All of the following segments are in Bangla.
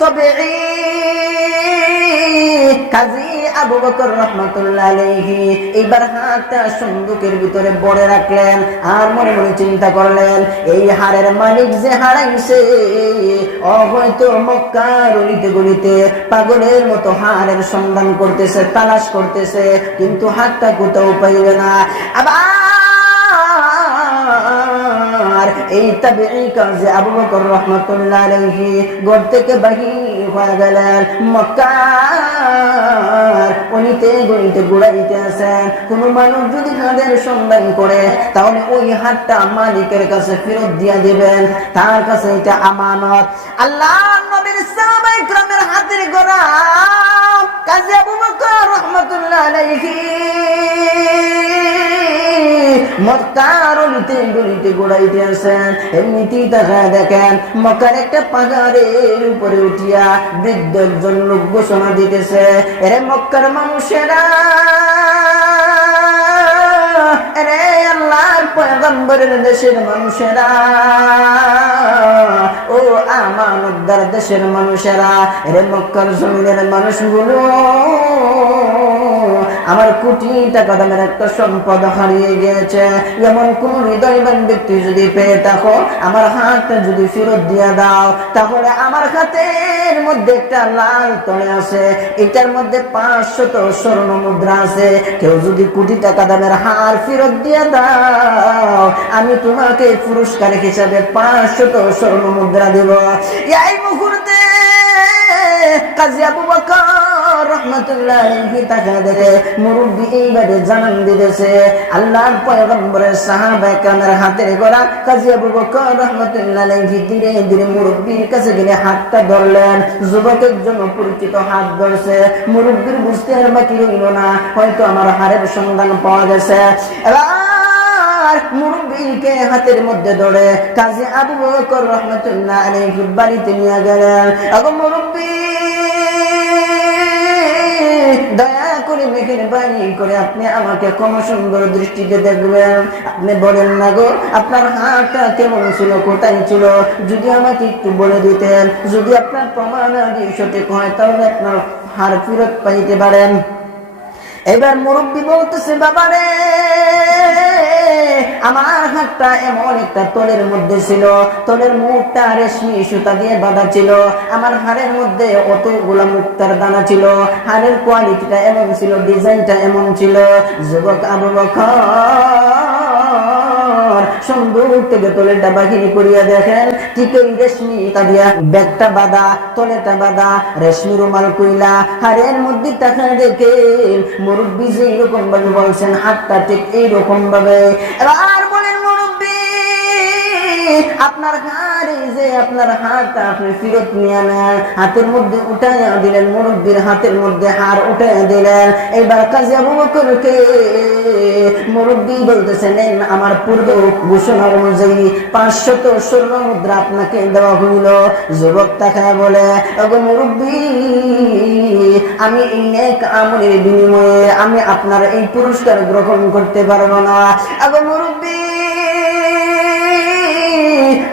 তবে কাজী আবু বকর রাহমাতুল্লাহ আলাইহি এইবার হাতটা সন্দুকের ভিতরে ভরে রাখলেন আর মনে মনে চিন্তা করলেন, এই হারের মালিক যে হারাইছে, হয়তো মক্কার অলিতে গলিতে পাগলের মতো হারের সন্ধান করতেছে, তালাশ করতেছে, কিন্তু হাতটা কোথাও পাইবে না। আবার এই তাবেঈ কাজী আবু বকর রাহমাতুল্লাহ আলাইহি ঘর থেকে বাহির হয়ে গেলেন, মক্কার অলিতে গলিতে ঘুরাইতে আছেন। কোন মানুষ যদি হাতের সন্ধান করে তাহলে ওই হাতটা মালিকের কাছে ফেরত দিয়ে দিবেন, তার কাছে এটা আমানত। আল্লাহর নবীর সাহাবায়ে কেরামের হাতের গড়া কাজী আবু বকর রাহমাতুল্লাহ আলাইহি মক্কার অলিতে গলিতে ঘুরাইতে আছেন। এমনিতেই তারা দেখেন মক্কার একটা পাহাড়ের উপরে উঠিয়া বৃদ্ধ একজন লোক ঘোষণা দিতেছে, এরে মক্কার মানুষেরা, এরে আল্লাহর পয়গম্বরের দেশের মানুষেরা, ও আমানতদার দেশের মানুষেরা, এরে মক্কার জমিনের মানুষগুলো, আমার কোটি টাকা দামের একটা সম্পদ হারিয়ে গিয়েছে। এমন কোন হৃদয়বান ব্যক্তি যদি পেয়ে থাকো, আমার হাতটা যদি ফেরত দিয়ে দাও, তাহলে আমার হাতের মধ্যে একটা লাল তলে আছে, এটার মধ্যে 500 স্বর্ণ মুদ্রা আছে। কেউ যদি কোটি টাকা দামের হার ফেরত দিয়ে দাও, আমি তোমাকে পুরস্কার হিসাবে 500 স্বর্ণ মুদ্রা দেব। এই মুহূর্তে কাজী আবু বকর রাহমাতুল্লাহ আলাইহি তাকে দেখে মুরব্বি এইভাবে জানান দিতেছে, আল্লাহর পয়গম্বরের সাহাবায়ে কেরামের হাতের গড়া কাজী আবু বকর রাহমাতুল্লাহ আলাইহি ধীরে ধীরে মুরব্বির কাছে গিয়ে হাতটা ধরলেন। যুবকের জন্য পরিচিত হাত ধরছে, মুরব্বির বুঝতে আর বাকি রইল না, হয়তো আমার হারের সন্ধান পাওয়া গেছে। এবার মুরব্বিকে হাতের মধ্যে ধরে কাজী আবু বকর রাহমাতুল্লাহ আলাইহি বাড়িতে নিয়ে গেলেন। আগো মুরব্বি, দয়া করে মেহেরবানি করে আপনি আমাকে কোন সুন্দর দৃষ্টিতে দেখবেন। আপনি বলেন না গো, আপনার হাতটা কেমন ছিল, কোথায় ছিল, যদি আমাকে একটু বলে দিতেন, যদি আপনার প্রমাণাদি সঠিক হয় তাহলে আপনার হার ফেরত পাইতে পারেন। এবার মুরব্বি বলতেছে, বাবারে, আমার হাতটা এমন একটা তলের মধ্যে ছিল, তলের মুখটা রেশমি সুতা দিয়ে বাঁধা ছিল, আমার হাড়ের মধ্যে অতগুলা মুক্তার দানা ছিল, হাড়ের কোয়ালিটিটা এমন ছিল, ডিজাইনটা এমন ছিল। যুবক আবু বকর সন্দুক থেকে তলেটা বাহির করিয়া দেখেন, ঠিক ওই রেশমি সুতা দিয়া ব্যাগটা বাঁধা, তলেটা বাঁধা, রেশমি রুমাল কইলা, হাড়ের মধ্যে টাকা দেখেন মুরব্বি যে এরকম ভাবে বলছেন, হাতটা ঠিক এইরকম ভাবে। এবার বলেন মুরব্বি, আপনার হাড়ে যে আপনার হাতটা আপনি ফেরত নিয়ে নেন, হাতের মধ্যে উঠাইয়া দিলেন, মুরব্বির হাতের মধ্যে হাড় উঠাইয়া দিলেন। এবার কাজী আবু বকরকে মুরব্বি বলতেছেন, আমার পূর্ব ঘোষণা অনুযায়ী 500 স্বর্ণ মুদ্রা আপনাকে দেওয়া হইল। যুবক তাকায় বলে, ওগো মুরব্বি, আমি এই নেক আমলের বিনিময়ে আমি আপনার এই পুরস্কার গ্রহণ করতে পারবো না। ওগো মুরব্বি,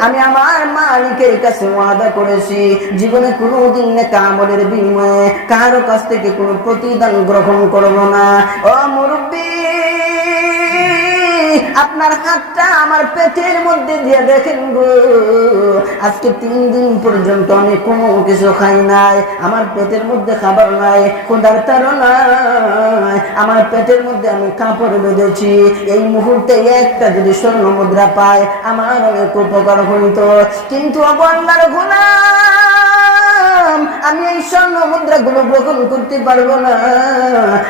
আমি আমার মালিকের কাছে ওয়াদা করেছি, জীবনে কোনোদিন নেক আমলের বিনিময়ে কারো কাছ থেকে কোনো প্রতিদান গ্রহণ করব না। ও মুরব্বি, আপনার হাতটা আমার পেটের মধ্যে দিয়ে দেখেন গো, আজকে 3 দিন পর্যন্ত আমি কোনো কিছু খাই নাই, আমার পেটের মধ্যে খাবার নাই, ক্ষুধার তাড়নায় আমার পেটের মধ্যে আমি কাপড় বেঁধেছি। এই মুহূর্তে একটা যদি স্বর্ণ মুদ্রা পাই আমার অনেক উপকার হইত, কিন্তু আল্লাহর গোলাম, আমি এই স্বর্ণ মুদ্রাগুলো গ্রহণ করতে পারবো না।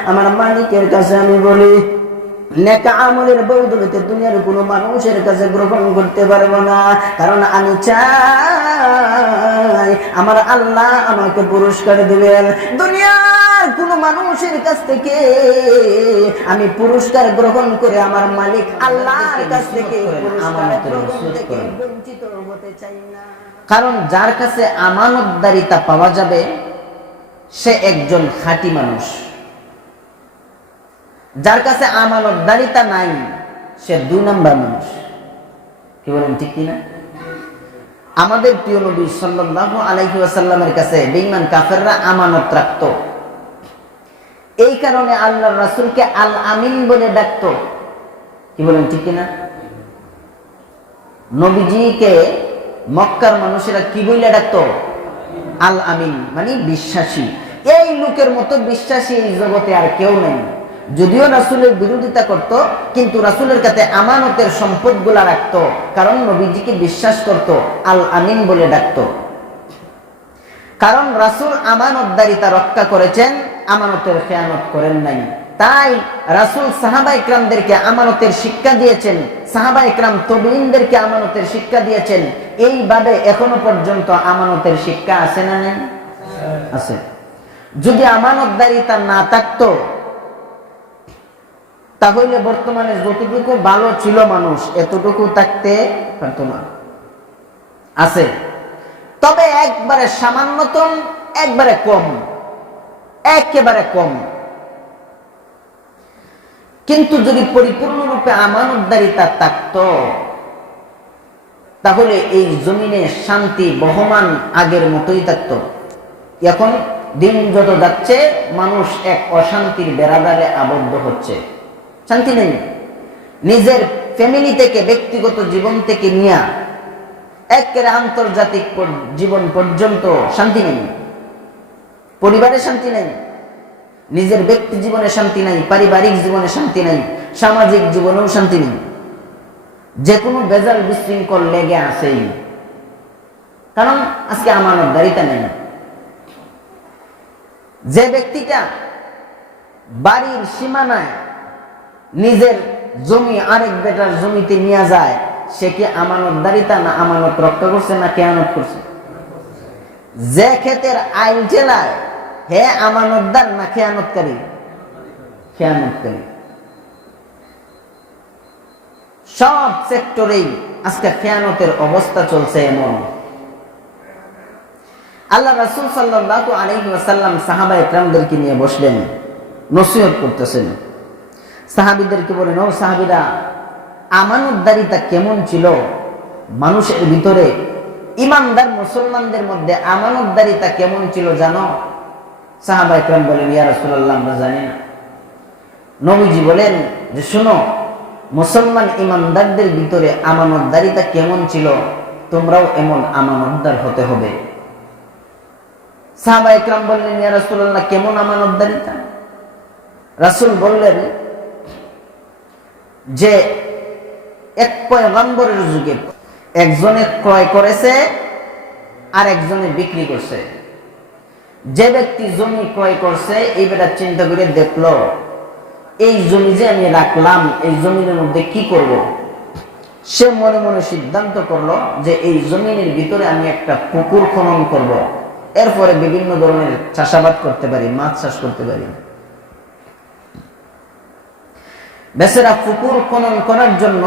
আমার মালিকের কাছে আমি বলি, নেক আমলের বদৌলতে দুনিয়ার কোনো মানুষের কাছে গ্রহণ করতে পারবো না, কারণ আমি চাই আমার আল্লাহ আমাকে পুরস্কার দিবেন। দুনিয়ার কোনো মানুষের কাছ থেকে আমি পুরস্কার গ্রহণ করে আমার মালিক আল্লাহর কাছ থেকে বঞ্চিত হতে চাই না। কারণ যার কাছে আমানতদারিতা পাওয়া যাবে সে একজন খাঁটি মানুষ, যার কাছে আমানতদারিতা নাই সে 2 নাম্বার মানুষ। কি বলেন, ঠিক কিনা? আমাদের প্রিয় নবী সাল্লাল্লাহু আলাইহি ওয়াসাল্লামের কাছে বেঈমান কাফেররা আমানত রাখত। এই কারণে আল্লাহর রাসূলকে আল আমিন বলে ডাকত। কি বলেন, ঠিক কিনা? নবীজিকে মক্কার মানুষেরা কি বলে ডাকত? আল আমিন, মানে বিশ্বাসী। এই লোকের মতো বিশ্বাসী এই জগতে আর কেউ নেই। যদিও রাসূলের বিরোধিতা করত, কিন্তু রাসূলের কাছে আমানতের সম্পদগুলা রাখত, কারণ নবীজিকে বিশ্বাস করত, আল আমিন বলে ডাকত। কারণ রাসূল আমানতদারিতা রক্ষা করেছেন, আমানতের খেয়ানত করেন নাই। তাই রাসূল সাহাবা ইকরামদেরকে আমানতের শিক্ষা দিয়েছেন, সাহাবা ইকরাম তাবেঈনদেরকে আমানতের শিক্ষা দিয়েছেন। এইভাবে এখনো পর্যন্ত আমানতের শিক্ষা আছে না নেই? আছে। যদি আমানতদারিতা না থাকতো, তাহলে বর্তমানে যতটুকু ভালো ছিল মানুষ, এতটুকু থাকতে পারত না। আছে, তবে একবারে সামান্যতম, একবারে কম, একেবারে কম। কিন্তু যদি পরিপূর্ণরূপে আমানতদারিতা থাকতো, তাহলে এই জমিনে শান্তি বহমান আগের মতোই থাকতো। এখন দিন যত যাচ্ছে, মানুষ এক অশান্তির বেড়াজালে আবদ্ধ হচ্ছে, শান্তি নেই। নিজের ফ্যামিলি থেকে, ব্যক্তিগত জীবন থেকে নিয়ে একেবারে আন্তর্জাতিক জীবন পর্যন্ত শান্তি নেই। পরিবারে শান্তি নেই, নিজের ব্যক্তি জীবনে শান্তি নাই, পারিবারিক জীবনে শান্তি নাই, সামাজিক জীবনেও শান্তি নেই। যে কোনো বেজাল বিশৃঙ্খল লেগে আসেই, কারণ আজকে আমানতদারিতা নেই। যে ব্যক্তিটা বাড়ির সীমানায় নিজের জমি আরেক বেটার জমিতে নিয়ে যায়, সে কি আমানতদারিতা না আমানত রক্ষা করছে না খেয়ানত করছে? যে ক্ষেতের আইল জেলায়, হে আমানতদার না খেয়ানতকারী? খেয়ানতকারী। সব সেক্টরেই আজকে খেয়ানতের অবস্থা চলছে। এমন আল্লাহ রাসূল সাল্লাল্লাহু আলাইহি ওয়াসাল্লাম সাহাবা ইকরামদেরকে নিয়ে বসলেন, নসিহত করতেছেন। সাহাবীদেরকে বলেন, ও সাহাবীরা, আমানতদারিতা কেমন ছিল মানুষের ভিতরে? ইমানদার মুসলমানদের মধ্যে আমানতদারিতা কেমন ছিল জানো? সাহাবা ইকরাম বলেন, ইয়া রাসূলুল্লাহ, আমরা জানি না। নবীজি বলেন যে, শোনো, মুসলমান ইমানদারদের ভিতরে আমানতদারিতা কেমন ছিল, তোমরাও এমন আমানতদার হতে হবে। সাহাবা ইকরাম বললেন, ইয়া রাসূলুল্লাহ, কেমন আমানতদারিতা? রাসূল বললেন যে, এক পয়গম্বরের যুগে একজনে ক্রয় করেছে আর একজনে বিক্রি করছে। যে ব্যক্তি জমি ক্রয় করছে, এই বেটা চিন্তা করে দেখলো, এই জমি যে আমি রাখলাম, এই জমিনের মধ্যে কি করব। সে মনে মনে সিদ্ধান্ত করলো যে এই জমিনের ভিতরে আমি একটা পুকুর খনন করব, এরপরে বিভিন্ন ধরনের চাষাবাদ করতে পারি, মাছ চাষ করতে পারি। বেচারা পুকুর খনন করার জন্য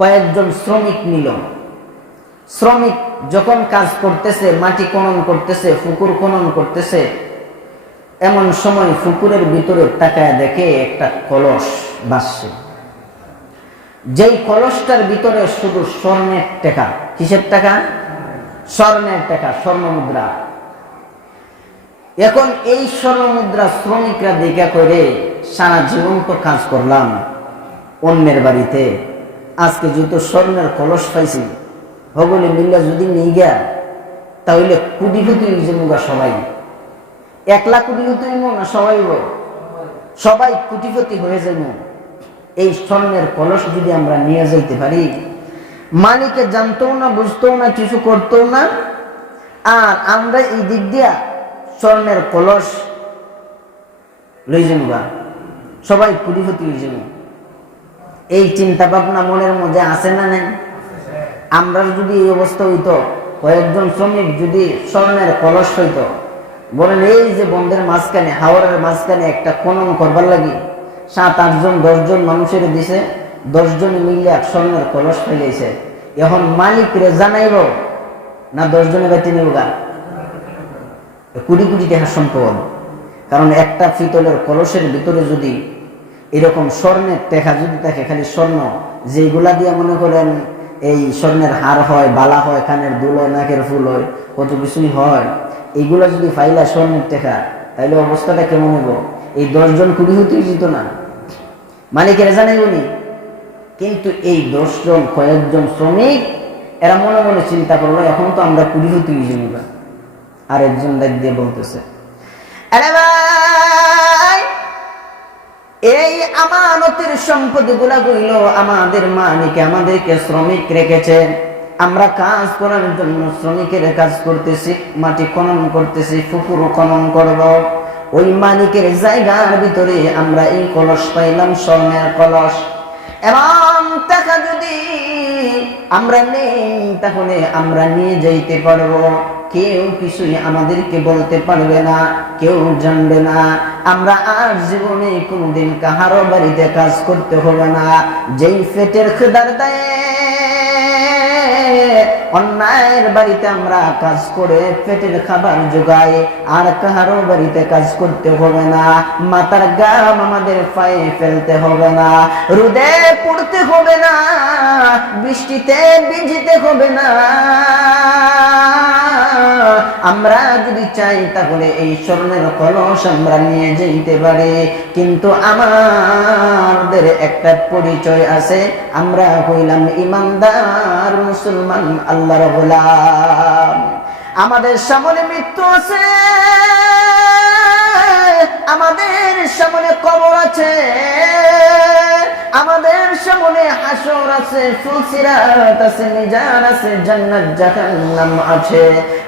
কয়েকজন শ্রমিক নিল। শ্রমিক যখন কাজ করতেছে, মাটি খনন করতেছে, পুকুর খনন করতেছে, এমন সময় পুকুরের ভিতরে তাকায় দেখে একটা কলস ভাসছে। যেই কলসটার ভিতরে শুধু স্বর্ণের টাকা। কিসের টাকা? স্বর্ণের টাকা, স্বর্ণ মুদ্রা। এখন এই স্বর্ণ মুদ্রা শ্রমিকরা দেখা করে, সারা জীবন তো কাজ করলাম অন্যের বাড়িতে, আজকে যেহেতু স্বর্ণের কলস পাইছি, হগলে মিল্লা যদি নিয়ে গিয়া, তাহলে কোটিপতি হয়ে যাবো সবাই। 1 লাখ কোটিপতি হইব না সবাই? সবাই কোটিপতি হয়ে যাব। এই স্বর্ণের কলস যদি আমরা নিয়ে যাইতে পারি, মালিকে জানতেও না, বুঝতেও না, কিছু করতেও না, আর আমরা এই দিক দিয়া স্বর্ণের কলস লই যাব, সবাই কোটিপতি হয়ে যাব। এই চিন্তা ভাবনা মনের মধ্যে আসে না নেই? আমরা যদি এই অবস্থা হইতো, কয়েকজন শ্রমিক যদি স্বর্ণের কলস হইতো, বলেন এই যে বন্ধের মাঝখানে, হাওরের মাঝখানে একটা খনন করবার লাগি 7-8 জন 10 জন মানুষের দিছে, 10 জন মিলে এক স্বর্ণের কলস ফেলেছে। এখন মালিক রে জানাইব না 10 জনে বেঁচে নিব গা? কোটি কোটি টাকার সম্পদ। কারণ একটা পিতলের কলসের ভিতরে যদি এরকম স্বর্ণের টাকা যদি থাকে, খালি স্বর্ণ, যেগুলা দিয়ে মনে করেন এই স্বর্ণের হার হয়, বালা হয়, কানের দুল হয়, নাকের ফুল হয়, কত কিছুই হয়। এইগুলো যদি ফাইলা স্বর্ণের টাকা, তাইলে অবস্থাটা কেমন হবো? এই 10 জন কুড়ি হতেই যেত না, মালিকের জানাই উনি। কিন্তু এই 10 জন কয়েকজন শ্রমিক এরা মনে মনে চিন্তা করলো, এখন তো আমরা কুড়ি হতেই যাবো। আর একজন ডাক দিয়ে বলতেছে, আরে ভাই, এই আমানতের সম্পদ গুলা কইল আমাদের মালিক আমাদেরকে শ্রমিক রেখেছে, আমরা কাজ করার জন্য শ্রমিকের কাজ করতেছি, মাটি খনন করতেছি, পুকুর খনন করব। ওই মালিকের জায়গার ভিতরে আমরা এই কলস পাইলাম, স্বর্ণের কলস। এবং টাকা যদি আমরা নেই তাহলে আমরা নিয়ে যাইতে পারবো, কেউ কিছুই আমাদেরকে বলতে পারবে না, কেউ জানবে না। আমরা আর জীবনে কোনদিন কাহারো বাড়িতে কাজ করতে হবে না। যেই পেটের ক্ষুধার দায়ে অন্যায়ের বাড়িতে আমরা কাজ করে পেটের খাবার জোগাই, আর কাহারো বাড়িতে কাজ করতে হবে না। মাথার গাম আমাদের পায়ে ফেলতে হবে না, রোদে পড়তে হবে না, বৃষ্টিতে ভিজতে হবে না। আমরা যদি চাই তাহলে এই স্বর্ণের কলস আমরা নিয়ে যেতে পারি। কিন্তু আমাদের একটা পরিচয় আছে, আমরা হইলাম ইমানদার মুসলমান, আল্লাহর গোলাম। আমাদের সামনে মৃত্যু আছে, আমাদের সামনে কবর আছে, আমাদের সামনে হাসর আছে, ফুলসিরাত আছে, মিজান আছে, জান্নাত জাহান্নাম আছে।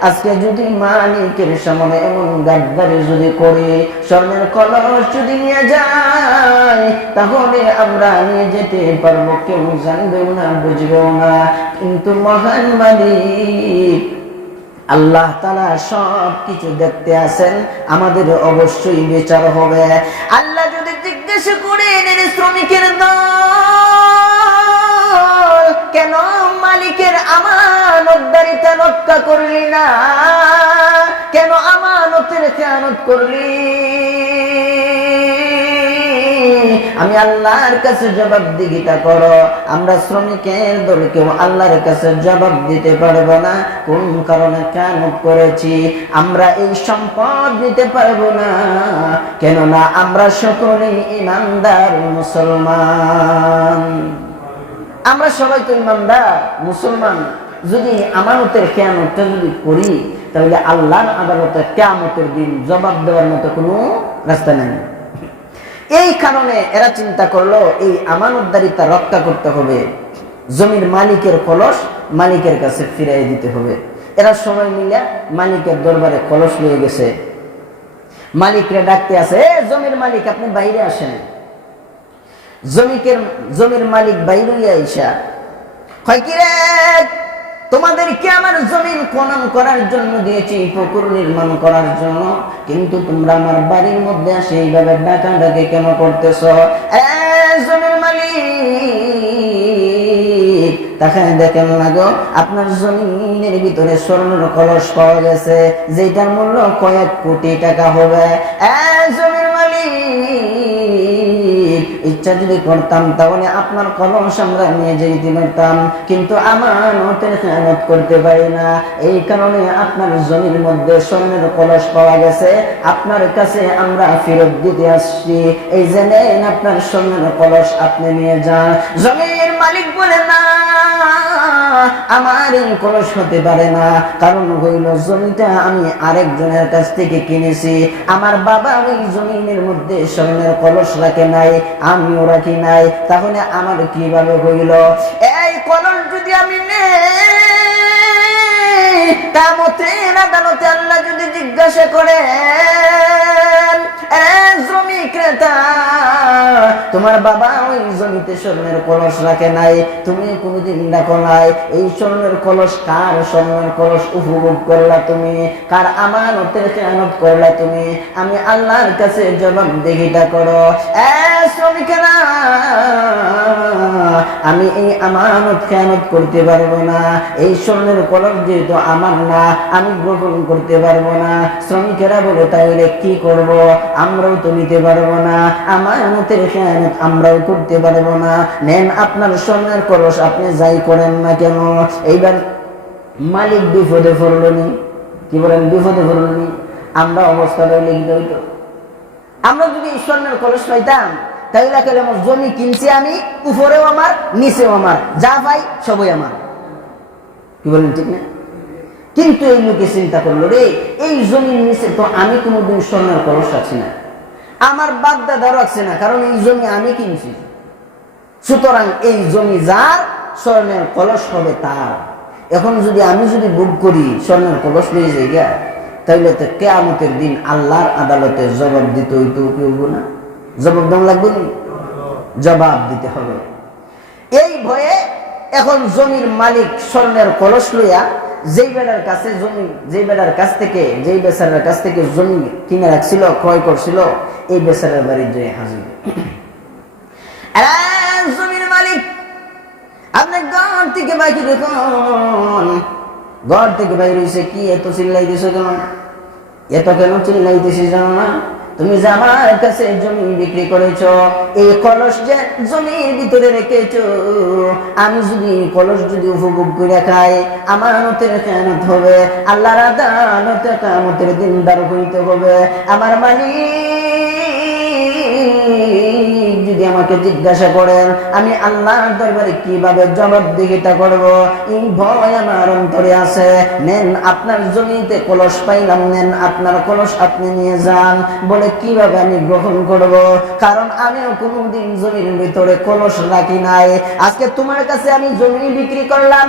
আজকে যদি মালিকের সামনে এমন গাদ্দারি যদি করি, স্বর্ণের কলস যদি নিয়ে যাই, তাহলে আমরা নিয়ে যেতে পারবো, কেউ জানবেও না, বুঝবেও না। কিন্তু মহান মালিক আল্লাহ তাআলা সব কিছু দেখতে আছেন, আমাদের অবশ্যই বিচার হবে। আল্লাহ যদি জিজ্ঞেস করেন, শ্রমিকের দল, কেন মালিকের আমানতদারিতা রক্ষা করলি না? কেন আমানতের খেয়ানত করলি? আমি আল্লাহর কাছে জবাবদিহিতা করো। আমরা শ্রমিকের দলকেও আল্লাহর কাছে জবাব দিতে পারবো না, কোন কারণে খেয়ানত করেছি। আমরা এই সম্পদ নিতে পারবো না, কেননা আমরা সকলেই ইমানদার মুসলমান। আমরা সবাই তো ইমানদার মুসলমান। যদি আমানতের খেয়ানতটা যদি করি, তাহলে আল্লাহর আদালতে কিয়ামতের দিন জবাব দেওয়ার মতো কোনো রাস্তা নেই। এই কারণে এরা চিন্তা করলো, এই আমানতদারিতা রক্ষা করতে হবে, জমির মালিকের কলস মালিকের কাছে ফিরিয়ে দিতে হবে। এরা সবাই মিলে মালিকের দরবারে কলস নিয়ে গেছে, মালিকরে ডাকতে আছে, জমির মালিক আপনি বাইরে আসেন। জমির মালিক বাইরে আইসা কয়, কি রে, তোমাদেরকে আমার জমিন খনন করার জন্য দিয়েছি, পুকুর নির্মাণ করার জন্য, কিন্তু তোমরা আমার বাড়ির মধ্যে আসে এইভাবে ডাকাডাকি কেন করতেছ? জমির মালিক তাকায় দেখেন না গো, আপনার জমিনের ভিতরে স্বর্ণের কলস পাওয়া গেছে, যেটার মূল্য কয়েক কোটি টাকা হবে। জমির মালিক, ইচ্ছা যদি করতাম তাহলে আপনার কলস আমরা নিয়ে যেতে পারতাম, কিন্তু আমানতের খেয়ানত করতে পারি না। এই কারণে আপনার জমির মধ্যে স্বর্ণের কলস পাওয়া গেছে, আপনার কাছে আমরা ফেরত দিতে আসছি। এই যে নেন আপনার স্বর্ণের কলস, আপনি নিয়ে যান। জমির মালিক বলে, না, আমার এই কলস হতে পারে না, কারণ হইল জমিটা আমি আরেকজনের কাছ থেকে কিনেছি। আমার বাবা ওই জমিনের মধ্যে স্বর্ণের কলস রাখে নাই, আমিও রাখি নাই, তাহলে আমার কিভাবে হইল? এই কলস যদি আমি নেই, কিয়ামতের আদালতে আল্লাহ যদি জিজ্ঞাসা করে, জমি ক্রেতা, তোমার বাবা ওই জমিতে স্বর্ণের কলস রাখে নাই, তুমি কোনদিন রাখো নাই, এই স্বর্ণের কলস কার? স্বর্ণের কলস উপভোগ করলা তুমি, কার আমানতের খেয়ানত করলা তুমি? আমি আল্লাহর কাছে জবাবদিহিতা করো। শ্রমিকেরা, আমি এই আমানত খেয়ানত করতে পারবো না। এই স্বর্ণের কলস যেহেতু আমার না, আমি গ্রহণ করতে পারবো না। শ্রমিকেরা বলে তাইলে কি করব? আমরাও তো নিতে পারবো না, আমানতের খেয়ানত আমরাও করতে পারবো না। নেন আপনার স্বর্ণের কলস, আপনি যাই করেন না কেন। এইবার মালিক বিপদে পড়লনি। কি বলেন? বিপদে পড়লনি। আমরা অবস্থাটা লিখিত হইতো। আমরা যদি স্বর্ণের কলস পাইতাম তাহলে আমার জমি কিনছি আমি, উপরেও আমার নিচেও আমার, যা পাই সবই আমার। কি বলেন? ঠিক না? কিন্তু এই লোকে চিন্তা করলো, রে এই জমির নিচে তো আমি কোনোদিন স্বর্ণের কলস রাখছি না, আমার বাপ দাদা রাখছে না, কারণ এই জমি আমি কিনছি। সুতরাং এই জমি যার, স্বর্ণের কলস হবে তার। এখন যদি আমি বুক করি স্বর্ণের কলস নিয়ে যাই গা, তাহলে তো কিয়ামতের দিন আল্লাহর আদালতে জবাব দিতে হইতো। কি হইব না? জবাব দেওয়া লাগবে না? জবাব দিতে হবে। এই ভয়ে এখন জমির মালিক স্বর্ণের কলস লইয়া যেই বেড়ার কাছে জমি, যেই বেড়ার কাছ থেকে, যেই বেচারার কাছ থেকে জমি কিনে রাখছিল, ক্রয় করছিল, এই বেচারার বাড়ি যেয়ে হাজির। জমির মালিক, আপনি ঘর থেকে বাইরে দেখুন, ঘর থেকে বাইরে হয়েছে কি এত চিল্লাইতেছ কেন? এত কেন চিল্লাইতেছি জানো না? তুমি যে আমার কাছে জমি বিক্রি করেছ, এই কলস যে জমির ভিতরে রেখেছ, আমি যদি কলস উপভোগ করে খাই, আমানতের খেয়ানত হবে, আল্লাহর আদালতে কিয়ামতের দিন দাঁড় হইতে হবে। আমার মালিক যদি আমাকে জিজ্ঞাসা করেন, আমি আল্লাহর দরবারে কিভাবে জবাবদিহিতা করব, এই ভয় আমার অন্তরে আছে। নেন আপনার জমিতে কলস পাইলাম, নেন আপনার কলস আপনি নিয়ে যান। বলে কিভাবে আমি গ্রহণ করব? কারণ আমিও কোনোদিন জমির ভিতরে কলস রাখি নাই। আজকে তোমার কাছে আমি জমি বিক্রি করলাম,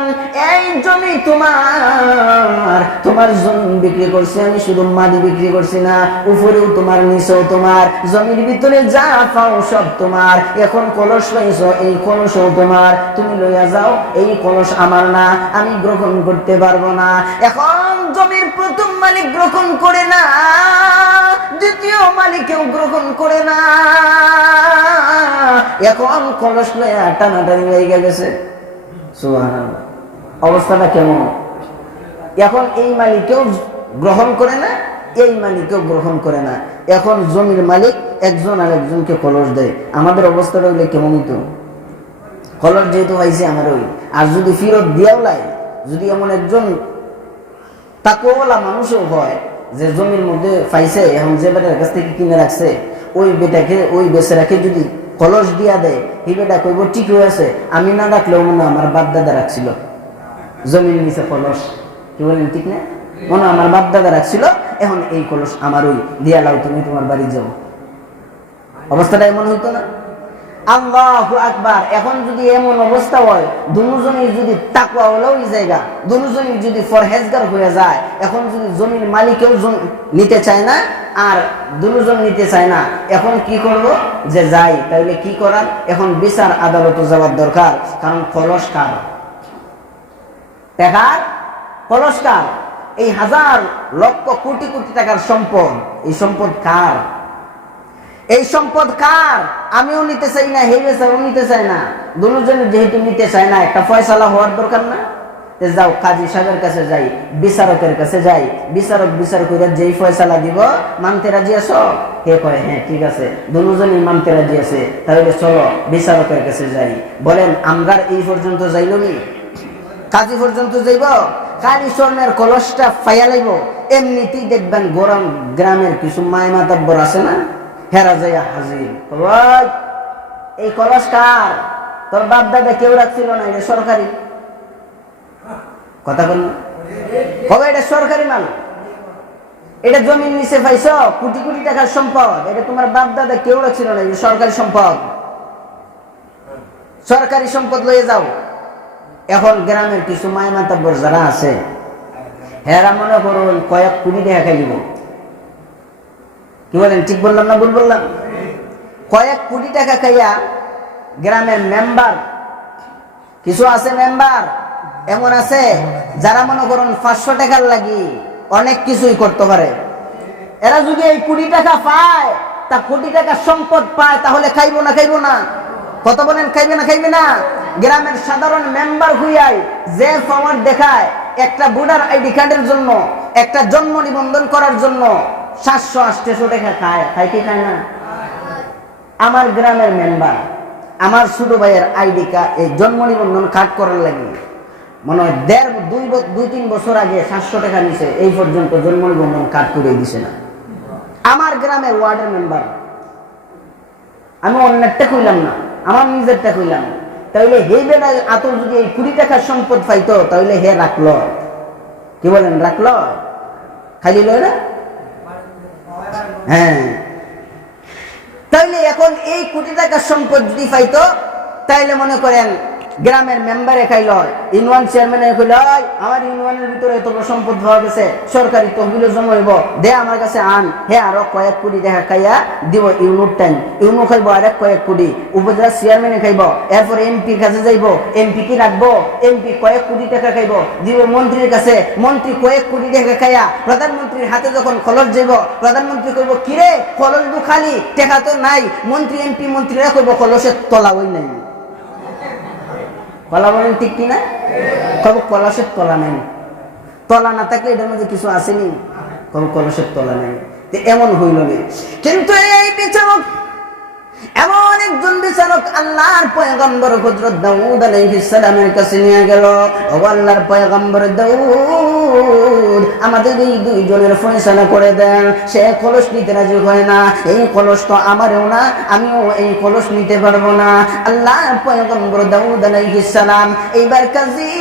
এই জমি তোমার, তোমার জমি বিক্রি করছি আমি, শুধু মাটি বিক্রি করছি না, উপরেও তোমার, নিচেও তোমার, জমির ভিতরে যা পাও সব তোমার। এখন কলস পাইছো, এই কলসও তোমার, তুমি লইয়া যাও। এই কলস আমার না, আমি গ্রহণ করতে পারবো না। এখন জমির প্রথম মালিক গ্রহণ করে না, দ্বিতীয় মালিকেও গ্রহণ করে না। এখন কলস লইয়া টানাটানি লেগে গেছে। সুবহানাল্লাহ, অবস্থাটা কেমন? এখন এই মালিকেও গ্রহণ করে না, এই মালিকেও গ্রহণ করে না। এখন জমির মালিক একজন আর একজনকে কলস দেয়। আমাদের অবস্থাটা হইলে কেমন হইতো? কলস যেহেতু পাইছে আমার, ওই আর যদি ফিরত দিয়াও লাই, যদি এমন একজন তাকওয়ালা মানুষও হয় যে জমির মধ্যে পাইছে, এখন যে বেটার কাছ থেকে কিনে রাখছে, ওই বেটাকে, ওই বেচারাকে যদি কলস দিয়া দেয়, এই বেটা কইব ঠিক হয়ে আছে, আমি না রাখলেও মনে আমার বাপ দাদা রাখছিল জমির নিচে কলস। কি বলেন? ঠিক না? মনে আমার বাপ দাদা রাখছিল, এখন এই কলস আমার, ওই দিয়া লাও, তুমি তোমার বাড়ি যাও। অবস্থাটা এমন হইতো না? আল্লাহু আকবার। এখন যদি এমন অবস্থা হয়, দুজনের যদি তাকওয়া হলো ওই জায়গা, দুজনের যদি ফরহেজগার হয়ে যায়, এখন যদি জমির মালিকেও নিতে চায় না আর দুজন নিতে চায় না, এখন কি করব? যে যাই, তাইলে কি করার? এখন বিচার আদালতে যাওয়ার দরকার। কারণ কলস কার? টাকার কলস কার? এই হাজার লক্ষ কোটি কোটি টাকার সম্পদ, এই সম্পদ কার? এই সম্পদ কার? আমিও নিতে চাই না, হে বেচারাও নিতে চায় না, দুজনে যেহেতু নিতে চায় না, একটা ফয়সালা হওয়ার দরকার না? যাও, কাজী সাহেবের কাছে যাই, বিচারকের কাছে যাই, বিচারক বিচার করে যেই ফয়সালা দিব, মানতে রাজি আছো? হে কয় হ্যাঁ ঠিক আছে, দুজনই মানতে রাজি আছে, তাহলে চলো বিচারকের কাছে যাই। বলেন আমরা এই পর্যন্ত যাইল নি? কাজী পর্যন্ত যাইব? কালী স্বর্ণের কলসটা ফাইয়া লাইব। এমনিতেই দেখবেন গ্রামের কিছু মায় মাতাব্বর আছে না, হেরা যাইয়া হাজির, এই কলস কার? তোর বাপ দাদা কেউ রাখছিল না, এটা সরকারি। কথা বল না, কবে এটা সরকারি মাল, এটা জমির নিচে পাইছ, কোটি কোটি টাকার সম্পদ, এটা তোমার বাপ দাদা কেউ রাখছিল না, এটা সরকারি সম্পদ, সরকারি সম্পদ লয়ে যাও। এখন গ্রামের কিছু মায় মাতাব্বর যারা আছে, হেরা মনে করুন কয়েক কোটি টাকা খাইব। কি বলেন? ঠিক বললাম না ভুল বললাম? কয়েক কোটি টাকা খাইয়া গ্রামের মেম্বার, কিছু আছে মেম্বার এমন আছে যারা মনে করুন 500 টাকার লাগি অনেক কিছুই করতে পারে। এরা যদি এই কোটি টাকা পায়, তা কোটি টাকা সম্পদ পায়, তাহলে খাইবো না খাইবো না? কত বলেন, খাইবে না খাইবে না? গ্রামের সাধারণ মেম্বার হইয়াই যে পাওয়ার দেখায়, একটা ভোটার আইডি কার্ডের জন্য, একটা জন্ম নিবন্ধন করার জন্য 700-800 টাকা খায়, খায় কি খায় না? আমার গ্রামের মেম্বার আমার ছোট ভাইয়ের আইডি কার্ড, এই জন্ম নিবন্ধন কার্ড করার লাগে মনে হয় 2-3 বছর আগে 700 টাকা নিছে, এই পর্যন্ত জন্ম নিবন্ধন কার্ড করে দিছে না। আমার গ্রামের ওয়ার্ডের মেম্বার, আমি অন্যটা কইলাম না, আমার নিজেরটা কইলাম। তাইলে হে বেটা আতর যদি এই 20 টাকার সম্পদ পাইতো, তাহলে হে রাখলো, কি বলেন, রাখলো? খালি লয় না? হ্যাঁ, তাইলে এখন এই কোটি টাকার সম্পদ যদি পাইতো, তাইলে মনে করেন গ্রামের মেম্বারে খাইল, ইউনিয়ন চেয়ারম্যানে কইল, আমার ইউনিয়নের ভিতরে এত সম্পদ পাওয়া গেছে, সরকারি তহবিলে জমা হইব, দে আমার কাছে আন। হে আরো কয়েক কোটি টাকা খাইয়া দিব ইউনিট টাইম, ইউনো খাইব আরেক কয়েক কোটি, উপজেলা চেয়ারম্যানে খাইব, এরপরে এমপি কাছে যাইব, এমপি কি রাখবো, এমপি কয়েক কোটি টাকা খাইব, দিব মন্ত্রীর কাছে, মন্ত্রী কয়েক কোটি টাকা খাইয়া প্রধানমন্ত্রীর হাতে যখন খলস যাইব, প্রধানমন্ত্রী কইব, কিরে খলস দু খালি, টাকা তো নাই। মন্ত্রী এমপি মন্ত্রীরা কইব, খলসের তলা ওই নাই। কলা বলেন ঠিক কিনা? কবে কলসের তলা নেই, তলা না থাকলে এটার মধ্যে কিছু আসেনি, কবে কলসের তলা নেই। এমন হইল না। কিন্তু এই বিচারক, এমন একজন বিচারক আল্লাহর পয়গম্বর হযরত দাউদ আলাইহিস সালামের কাছে নিয়ে গেল। ও আল্লাহর পয়গম্বর দাউদ, আমাদের এই দুইজনের ফয়সালা করে দেন। সে কলস নিতে রাজি হয় না, এই কলস তো আমারও না, আমিও এই কলস নিতে পারবো না। আল্লাহর পয়গম্বর দাউদ আলাইহিস সালাম এইবার কাজী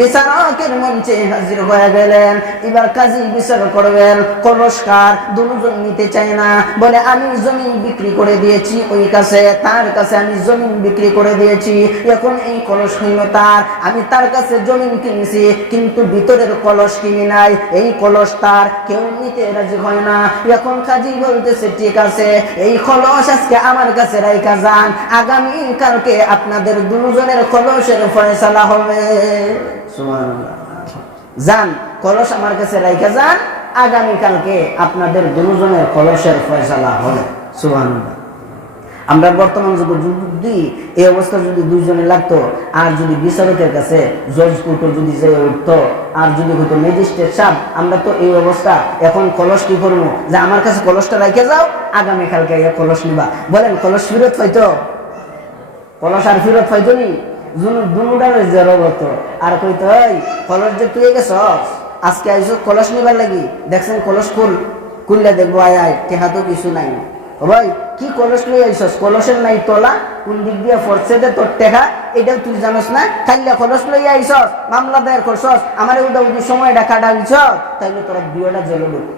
বিচারকের মঞ্চে হাজির হয়ে গেলেন। এবার কাজী বিচার করবেন, কলসকার দুজন নিতে চায় না, বলে আমি জমি বিক্রি করে দিয়েছি ওই কাছে, তার কাছে আমি জমি বিক্রি করে দিয়েছি, এখন এই কলস হইল তার, আমি তার কাছে জমি কিনেছি কিন্তু ভিতরের কলস কিনি নাই, এই কলস তার, কেউ নিতে রাজি হয় না। এখন কাজী বলতেছে, ঠিক আছে, এই কলস আজকে আমার কাছে রাইখা যান, আগামী কালকে আপনাদের দুজনের কলসের ফয়সালা হবে। সুবহানাল্লাহ। যান, কলস আমার কাছে রাইখা যান, আগামী কালকে আপনাদের দুজনের কলসের ফয়সালা হবে। সুবহানাল্লাহ। আমরা বর্তমান যুগে যদি এই অবস্থা যদি দুইজনে লাগতো, আর যদি বিচারকের কাছে জজ কোর্টে যদি যেয়ে উঠতো, আর যদি হইতো ম্যাজিস্ট্রেট সাহেব, আমরা তো এই অবস্থা, এখন কলস কি করবো, যে আমার কাছে কলসটা রাইখে যাও, আগামী কালকে কলস নিবা। বলেন কলস ফিরত পাইতো? কলস আর ফিরত পাইতো নি? দুনুটারে জেরো হতো, আর কইতো, এই কলস যে তুই গেছস, আজকে আইসো কলস নিবার লাগি, দেখছেন কলস খুললে দেখবো, আয় আয় টেহা তো কিছু নাই। ও ভাই, কি কলস লই আইসস, কলসের নাই তলা, কোন দিক দিয়ে ফরছে দে তোর টেকা, এটাও তুই জানোস না? খাইলে কলস লই আইসস, মামলা দায়ের করছস, আমার উদাউদি সময়টা কাটাইছ, তাইলে তোরা বিয়েটা জেলে ঢুক।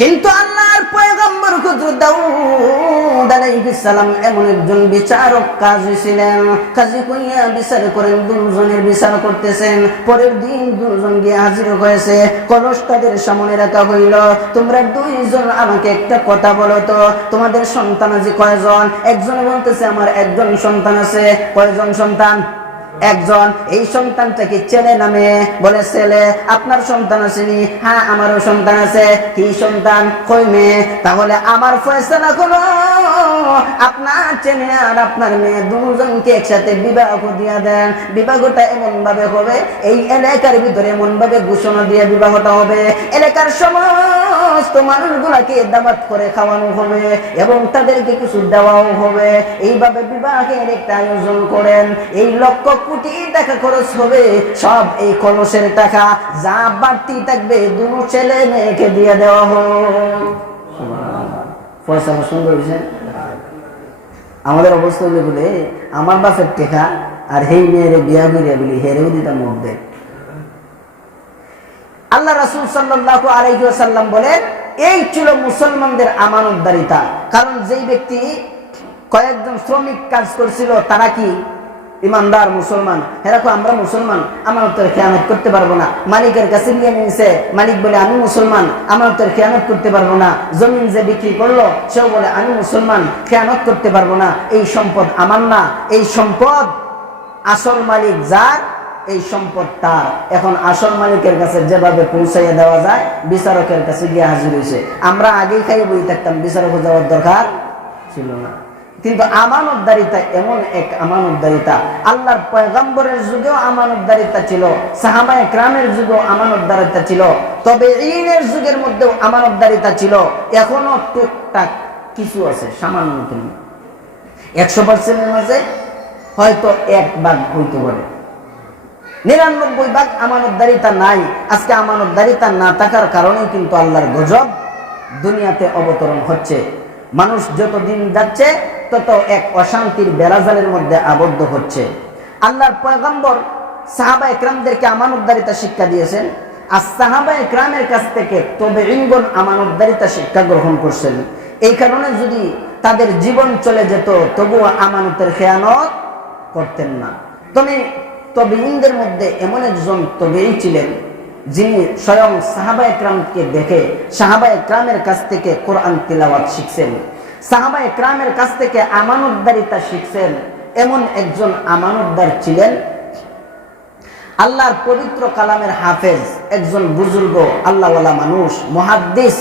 কিন্তু আল্লাহর পয়গম্বর হযরত দাউদ আলাইহিস সালাম এমন একজন বিচারক কাজী ছিলেন, কাজী কইয়া বিচার করেন, দুজনের বিচার করতেছেন। পরের দিন দুজন গিয়ে হাজির হয়েছে, কলস তাদের সামনে রাখা হইল। তোমরা দুইজন আমাকে একটা কথা বলো তো, তোমাদের সন্তান আছে কয়জন? একজন বলতেছে, আমার একজন সন্তান আছে। কয়জন সন্তান? একজন। এই সন্তানটাকে ছেলে নামে? বলে ছেলে। আপনার সন্তান আসেনি? হ্যাঁ আমারও সন্তান আছে। কি সন্তান? কই মেয়ে। তাহলে আমার ফয়সালা করো, আপনার ছেলে আর আপনার মেয়ে দুজনকে একসাথে বিবাহ দিয়া দেন। বিবাহটা এমন ভাবে হবে, এই এলাকার ভিতরে এমন ভাবে ঘোষণা দিয়ে বিবাহটা হবে, এলাকার সমস্ত মানুষগুলাকে দাওয়াত করে খাওয়ানো হবে এবং তাদেরকে কিছু দেওয়াও হবে। এইভাবে বিবাহের একটা আয়োজন করেন। এই লক্ষ কোটি টাকা খরচ হবে, সব এই কলসের টাকা, যা বাড়তি থাকবে দুটো ছেলে মেয়েকে দিয়ে দেওয়া হোক। ফয়সালা সুন্দর হয়েছে। আমাদের অবস্থা হলে বলে, আমার বাপের টেকা আর হেই মেয়েরে বিয়া করিয়া বলি হেরেও দিতাম মধ্যে। আল্লাহ রাসূল সাল্লাল্লাহু আলাইহি ওয়াসাল্লাম বলেন, এই ছিল মুসলমানদের আমানতদারিতা। কারণ যেই ব্যক্তি কয়েকজন শ্রমিক কাজ করছিল, তারা কি ইমানদার মুসলমান? এরকম আমরা মুসলমান, আমানতের খেয়ানত করতে পারবো না। মালিকের কাছে নিয়ে নিয়েছে, মালিক বলে আমি মুসলমান, আমানতের খেয়ানত করতে পারবো না। জমিন যে বিক্রি করলো, সেও বলে আমি মুসলমান, খেয়ানত করতে পারবো না। এই সম্পদ আমার না, এই সম্পদ আসল মালিক যার, এই সম্পদ তার। এখন আসল মালিকের কাছে যেভাবে পৌঁছাইয়া দেওয়া যায়, বিচারকের কাছে গিয়ে হাজির হয়েছে। আমরা আগেই খাইয়ে বই থাকতাম, বিচারক যাওয়ার দরকার ছিল না। কিন্তু আমানতদারিতা এমন এক আমানতদারিতা, আল্লাহর পয়গম্বরের যুগেও আমানতদারিতা ছিল, সাহাবায়ে কেরামের যুগেও আমানতদারিতা ছিল, তবে ঈনের যুগের মধ্যেও আমানতদারিতা ছিল। এখনো টুকটাক কিছু আছে, সামান্য কিন্তু 100%-এর মাঝে হয়তো 1 ভাগ হইতে পারে, 99 ভাগ আমানতদারিতা নাই। আজকে আমানতদারিতা না থাকার কারণেই কিন্তু আল্লাহর গজব দুনিয়াতে অবতরণ হচ্ছে। মানুষ যত দিন যাচ্ছে তত এক অশান্তির বেড়াজালের মধ্যে আবদ্ধ হচ্ছে। আল্লাহর পয়গম্বর সাহাবায়ে কেরামদেরকে আমানতদারিতা শিক্ষা দিয়েছেন, আর সাহাবায়ে কেরামের কাছ থেকে তাবেঈনগণ আমানতদারিতা শিক্ষা গ্রহণ করছেন। এই কারণে যদি তাদের জীবন চলে যেত তবুও আমানতের খেয়ানত করতেন না। তাবেঈনদের মধ্যে এমন একজন তাবেঈ ছিলেন যিনি স্বয়ং সাহাবায়ে কেরামকে দেখে সাহাবায়ে কেরামের কাছ থেকে কোরআন তিলাওয়াত শিখছেন, সাহাবায়ে কেরামের কাছ থেকে আমানতদারিতা শিখছেন। এমন একজন আমানতদার ছিলেন আল্লাহর পবিত্র কালামের হাফেজ, একজন বুজুর্গ আল্লাহওয়ালা মানুষ, মুহাদ্দিস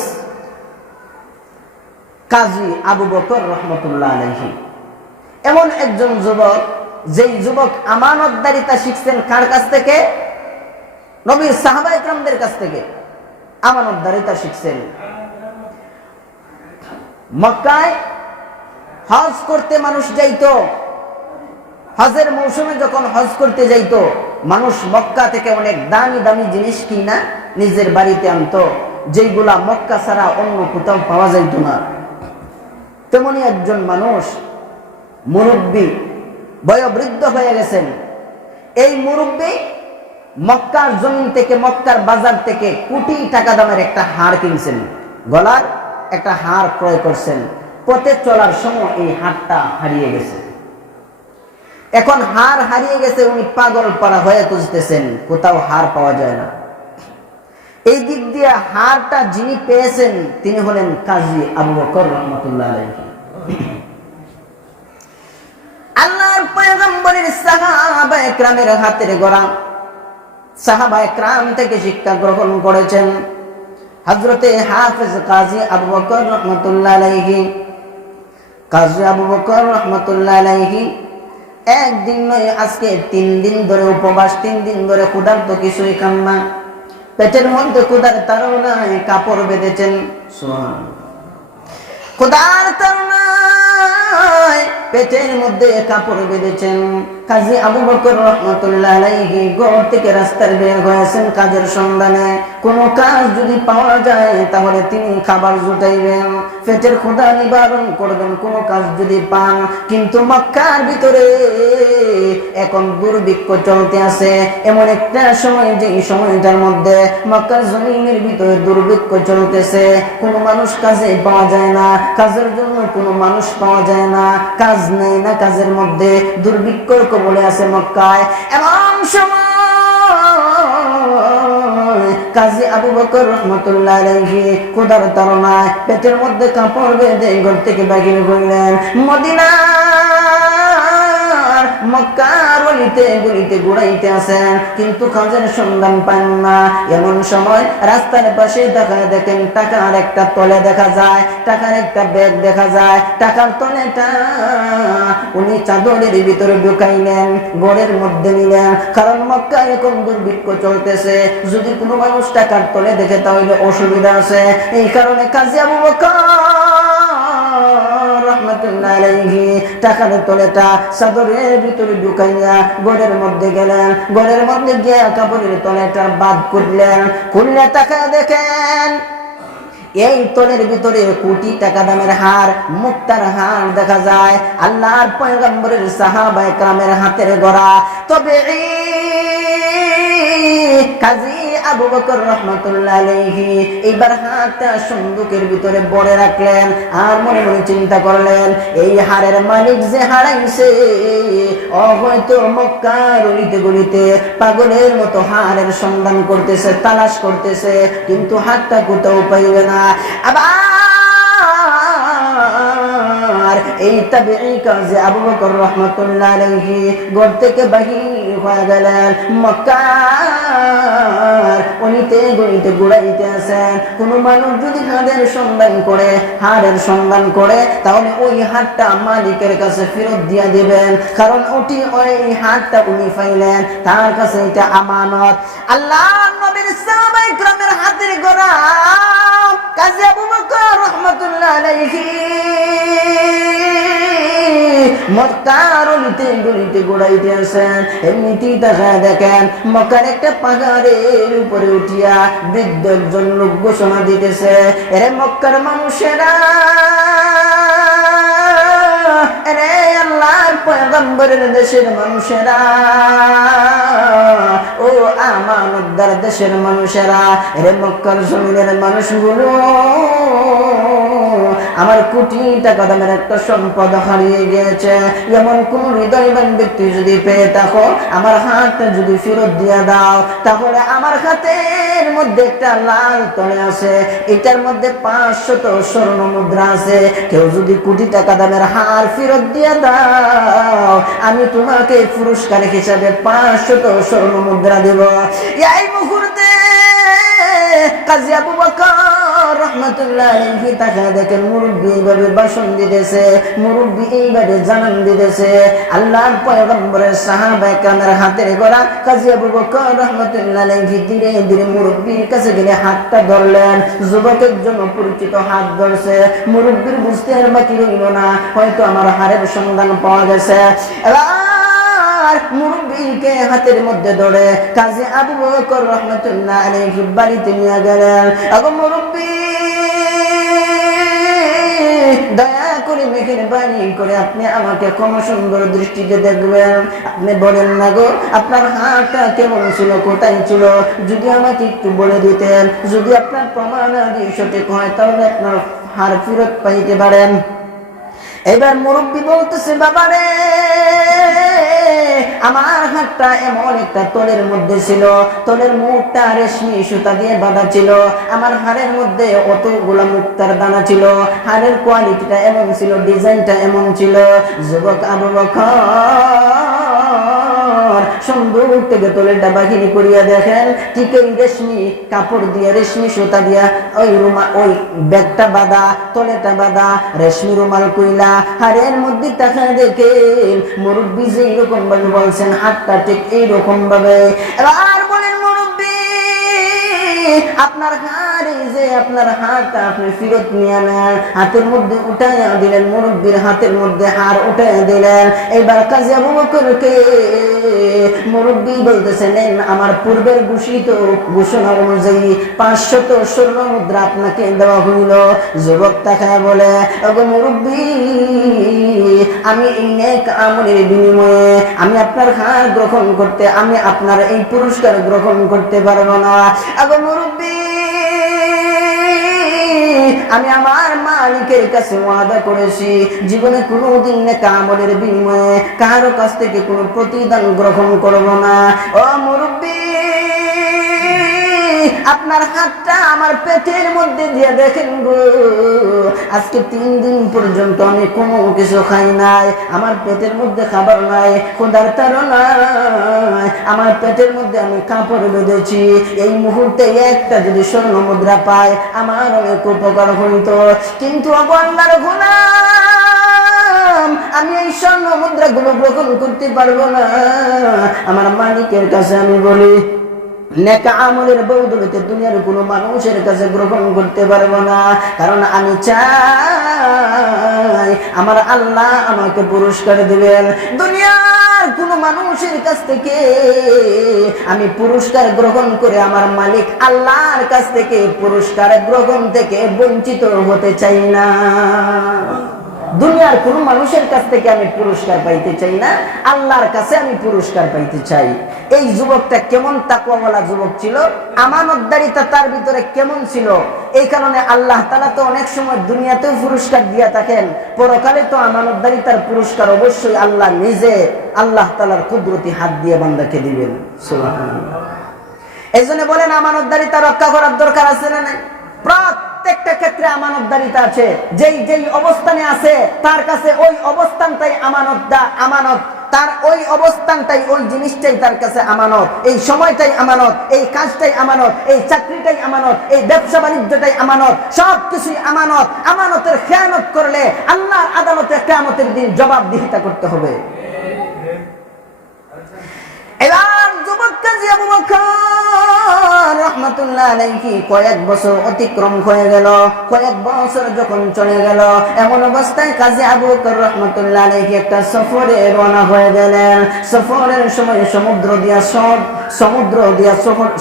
কাজী আবু বকর রহমতুল্লাহ আলাইহি। এমন একজন যুবক, যেই যুবক আমানতদারিতা শিখছেন কার কাছ থেকে? নবীর সাহাবায়ে কেরামদের কাছ থেকে আমানতদারিতা শিখছেন। মক্কায় হজ করতে মানুষ যাইতো, হজের মৌসুমে যখন হজ করতে যাইতো, মানুষ মক্কা থেকে অনেক দামি দামি জিনিস কিনা নিজের বাড়িতে আনতো, যেইগুলা মক্কা ছাড়া অন্য কোথাও পাওয়া যাইত না। তেমনি একজন মানুষ, মুরব্বী, বয়োবৃদ্ধ হয়ে গেছেন। এই মুরব্বী মক্কার জমিন থেকে, মক্কার বাজার থেকে কোটি টাকা দামের একটা হার কিনছেন, গলার একটা হার ক্রয় করছেন। পথে চলার সময় এই হারটা হারিয়ে গেছে। এখন হার হারিয়ে গেছে, উনি পাগল পাড়া হয়ে খুঁজতেছেন, কোথাও হার পাওয়া যায় না। এই দিক দিয়ে হারটা যিনি পেয়েছেন তিনি হলেন কাজী আবু বকর রহমতুল্লাহ আলাইহি। আল্লাহর পয়গম্বরের সাহাবায়ে কেরামের হাতের গড়া, সাহাবায়ে কেরাম থেকে শিক্ষা গ্রহণ করেছেন হযরতে হাফেজ কাজী আবু বকর রহমতুল্লাহ আলাইহি। কাজী আবু বকর রহমতুল্লাহ আলাইহি একদিন নয়, আজকে 3 দিন ধরে উপবাস, 3 দিন ধরে ক্ষুধার্ত, কিছুই খান না, পেটের মধ্যে ক্ষুধার তাড়নায় কাপড় বেঁধেছেন। সুবহানাল্লাহ। ক্ষুধার তাড়নায় পেটের মধ্যে কাপড় বেঁধেছেন। কাজী আবু বকর রহমতুল্লাহ আলাইহি ঘর থেকে রাস্তায় বের হয়েছেন কাজের সন্ধানে। কোনো কাজ যদি পাওয়া যায় তাহলে তিনি খাবার জুটাইবেন, পেটের ক্ষুধা নিবারণ করবেন কোনো কাজ যদি পান। কিন্তু মক্কার ভিতরে এখন দুর্ভিক্ষ চলতে আছে, এমন একটা সময় যে সময়টার মধ্যে মক্কার জমিনের ভিতরে দুর্ভিক্ষ চলতেছে, কোনো মানুষ কাজে পাওয়া যায় না, কাজের জন্য কোনো মানুষ পাওয়া যায় না, কাজ নেই না, কাজের মধ্যে দুর্ভিক্ষর কবলে আছে মক্কায়। এমন সময় কাজী আবু বকর রহমতুল্লাহ আলাইহি ক্ষুধার তাড়নায় পেটের মধ্যে কাপড় বেঁধে ঘর থেকে বাহির হইলেন। মদিনার মক্কার অলিতে গলিতে ঘুরাইতে আসেন, কিন্তু কাজের সন্ধান পান না। এমন সময় রাস্তার পাশে দেখায় দেখেন টাকার একটা তলে দেখা যায়, টাকার একটা ব্যাগ দেখা যায়। টাকার তলেটা উনি চাদরের ভিতরে ঢুকাইলেন, ঘরের মধ্যে নিলেন, কারণ মক্কায় এখন দুর্ভিক্ষ চলতেছে, যদি কোনো মানুষ টাকার তলে দেখে তাহলে অসুবিধা আছে। এই কারণে কাজী আবু বকর রহমতুল্লাহ আলাইহি টাকার তলেটা চাদরের ভিতরে ঢুকাইয়া ঘরের মধ্যে গেলেন। ঘরের মধ্যে গিয়া কাপড়ের তলেটা বাদ করলেন, খুললে টাকা দেখেন এই তলের ভিতরে কোটি টাকা দামের হার, মুক্তার হার দেখা যায়, আল্লাহর পয়গম্বরের সাহাবায়ে কেরামের হাতের গড়া। তবে কাজী আবু বকর রহমতুল্লাহ আলাইহি এইবার হাতটা সন্দুকের ভিতরে ভরে রাখলেন, আর মনে মনে চিন্তা করলেন এই হারের মালিক যে হারাইছে ও হয়তো মক্কার অলিতে গলিতে পাগলের মতো হারের সন্ধান করতেছে, তালাশ করতেছে, কিন্তু হাতটা কোথাও পাইবে না। আবার এই তাবেঈ কাজী আবু বকর রহমতুল্লাহ আলাইহি ঘর থেকে বাহির হয়ে গেলেন। মক্কার অনিতে গণিতে ঘুরাইতে আছেন। কোন মানুষ যদি হাড়ের সন্ধান করে, হাড়ের সন্ধান করে, তাহলে ওই হাড়টা মালিকের কাছে ফেরত দিয়ে দিবেন, কারণ ওই হাড়টা উনি পাইলেন, তার কাছে এটা আমানত। আল্লাহ নবীর সাহাবায়ে কেরামের হাতের গড়া কাজী আবু বকর রাহমাতুল্লাহ আলাইহি মক্কার অলিতে গলিতে ঘুরাইতে আছেন। এমনিতেই তাকায় দেখেন মক্কার একটা পাহাড়ের উপরে উঠিয়া বৃদ্ধ একজন লোক ঘোষণা দিতেছে, এরে মক্কার মানুষেরা, এরে আল্লাহর পয়গম্বরের দেশের মানুষেরা, ও আমানতদার দেশের মানুষেরা, এরে মক্কার জমিনের মানুষগুলো, আমার কোটি টাকা দামের একটা সম্পদ হারিয়ে গিয়েছে। এমন কোন হৃদয়বান ব্যক্তি যদি পেয়ে থাকো, আমার হাতটা যদি ফেরত দিয়ে দাও, তাহলে আমার হাতের মধ্যে একটা লাল তলে আছে, এটার মধ্যে 500 স্বর্ণ মুদ্রা আছে। কেউ যদি কোটি টাকা দামের হার ফেরত দিয়ে দাও, আমি তোমাকে পুরস্কার হিসাবে 500 স্বর্ণ মুদ্রা দেব। এই মুহূর্তে কাজী আবু বকর রাহমাতুল্লাহ আলাইহি তাকায় দেখেন মুরব্বি এইভাবে ভাষণ দিতেছে, মুরব্বি এইভাবে জানান দিতেছে। আল্লাহর পয়গম্বরের সাহাবায়ে কেরামের হাতের গড়া কাজী আবু বকর রাহমাতুল্লাহ আলাইহি ধীরে ধীরে মুরব্বির কাছে গেলে হাতটা ধরলেন। যুবকের জন্য পরিচিত হাত ধরছে। মুরব্বির বুঝতে আর বাকি রইল না, হয়তো আমার হারের সন্ধান পাওয়া গেছে। মুরব্বিকে হাতের মধ্যে ধরে কাজী আবু বকর রাহমাতুল্লাহ আলাইহি বাড়িতে নিয়ে গেলেন। আগো মুরব্বি, দয়া করে মেহেরবানি করে আপনি আমাকে কম সুন্দর দৃষ্টিতে দেখবেন। আপনি বলেন না গো, আপনার হাতটা কেমন ছিল, কোথায় ছিল, যদি আমাকে একটু বলে দিতেন, যদি আপনার প্রমাণাদি সঠিক হয় তাহলে আপনার হার ফেরত পাইতে পারেন। এবার মুরব্বি বলতেছে, বাবারে, আমার হাতটা এমন একটা তলের মধ্যে ছিল, তলের মুখটা রেশমি সুতা দিয়ে বাঁধা ছিল, আমার হাড়ের মধ্যে অতগুলা মুক্তার দানা ছিল, হাড়ের কোয়ালিটিটা এমন ছিল, ডিজাইনটা এমন ছিল। যুবক আবু বকর সুন্দর থেকে তলেরটা বাহিনী করিয়া দেখেন, ঠিক এই রেশমি কাপড় দিয়ে, রেশমি সুতা দিয়া ওই ওই ব্যাগটা বাঁধা, তলেটা বাঁধা, রেশমি রুমাল কইলা হাড়ের মধ্যে তাকা দেখেন মুরব্বি যে এরকম ভাবে বলছেন, হাতটা ঠিক এইরকম ভাবে। এবার বলেন মুরব্বি, আপনার হাড়ে যে আপনার হাতটা আপনি ফেরত নিয়ে নেন, হাতের মধ্যে উঠাইয়া দিলেন, মুরব্বির হাতের মধ্যে হাড় উঠাইয়া দিলেন। এবার কাজী আবু বকরকে মুরব্বি বলতেছেন, আমার পূর্বের ঘোষিত ঘোষণা অনুযায়ী 500 স্বর্ণ মুদ্রা আপনাকে দেওয়া হইল। যুবক তাকায় বলে, ওগো মুরব্বি, আমি এই নেক আমলের বিনিময়ে আমি আপনার হাড় গ্রহণ করতে, আমি আপনার এই পুরস্কার গ্রহণ করতে পারবো না। ওগো মুরব্বি, আমি আমার মালিকের কাছে ওয়াদা করেছি, জীবনে কোনোদিন নেক আমলের বিনিময়ে কারো কাছ থেকে কোনো প্রতিদান গ্রহণ করব না। ও মুরব্বি, আপনার হাতটা আমার পেটের মধ্যে দিয়ে দেখেন গো, আজকে 3 দিন পর্যন্ত আমি কোনো কিছু খাই নাই, আমার পেটের মধ্যে খাবার নাই, ক্ষুধার তাড়নায় আমার পেটের মধ্যে আমি কাপড় বেঁধেছি। এই মুহূর্তে একটা যদি স্বর্ণ মুদ্রা পাই আমার অনেক উপকার হইত, কিন্তু আল্লাহর গোলাম, আমি এই স্বর্ণ মুদ্রাগুলো গ্রহণ করতে পারবো না। আমার মালিকের কাছে আমি বলি, নেক আমলের বদৌলতে দুনিয়ার কোনো মানুষের কাছে গ্রহণ করতে পারবো না, কারণ আমি চাই আমার আল্লাহ আমাকে পুরস্কার দিবেন। দুনিয়ার কোনো মানুষের কাছ থেকে আমি পুরস্কার গ্রহণ করে আমার মালিক আল্লাহর কাছ থেকে পুরস্কার গ্রহণ থেকে বঞ্চিত হতে চাই না। দুনিয়ার কোন মানুষের কাছ থেকে আমি পুরস্কার পাইতে চাই না, আল্লাহর কাছে আমি পুরস্কার পাইতে চাই। এই যুবকটা কেমন তাকওয়াওয়ালা যুবক ছিল, আমানতদারিতা তার ভিতরে কেমন ছিল, এই কারণে আল্লাহ তাআলা তো অনেক সময় দুনিয়াতেও পুরস্কার দিয়া থাকেন, পরকালে তো আমানতদারিতার পুরস্কার অবশ্যই আল্লাহ নিজে আল্লাহ তাআলার কুদরতি হাত দিয়ে বান্দাকে দিবেন। সুবহানাল্লাহ। এইজন্য বলেন আমানতদারিতা রক্ষা করার দরকার আছে না নাই? প্রত্যেকটা ক্ষেত্রে আমানতদারিতা আছে, যেই অবস্থানে আছে তার কাছে ওই অবস্থানটাই আমানত। তার ওই অবস্থানটাই, ওই জিনিসটাই তার কাছে আমানত, এই সময়টাই আমানত, এই কাজটাই আমানত, এই চাকরিটাই আমানত, এই ব্যবসা বাণিজ্যটাই আমানত, সব কিছুই আমানত। আমানতের খেয়ানত করলে আল্লাহর আদালতে কিয়ামতের দিন জবাবদিহিতা করতে হবে। এবার যুবক কাজী আবু বকর রাহমাতুল্লাহ আলাইহি কয়েক বছর অতিক্রম হয়ে গেল। কয়েক বছর যখন চলে গেল, এমন অবস্থায় কাজী আবু বকর রাহমাতুল্লাহ আলাইহি একটা সফরে রওনা হয়ে গেলেন। সফরের সময় সমুদ্র দিয়া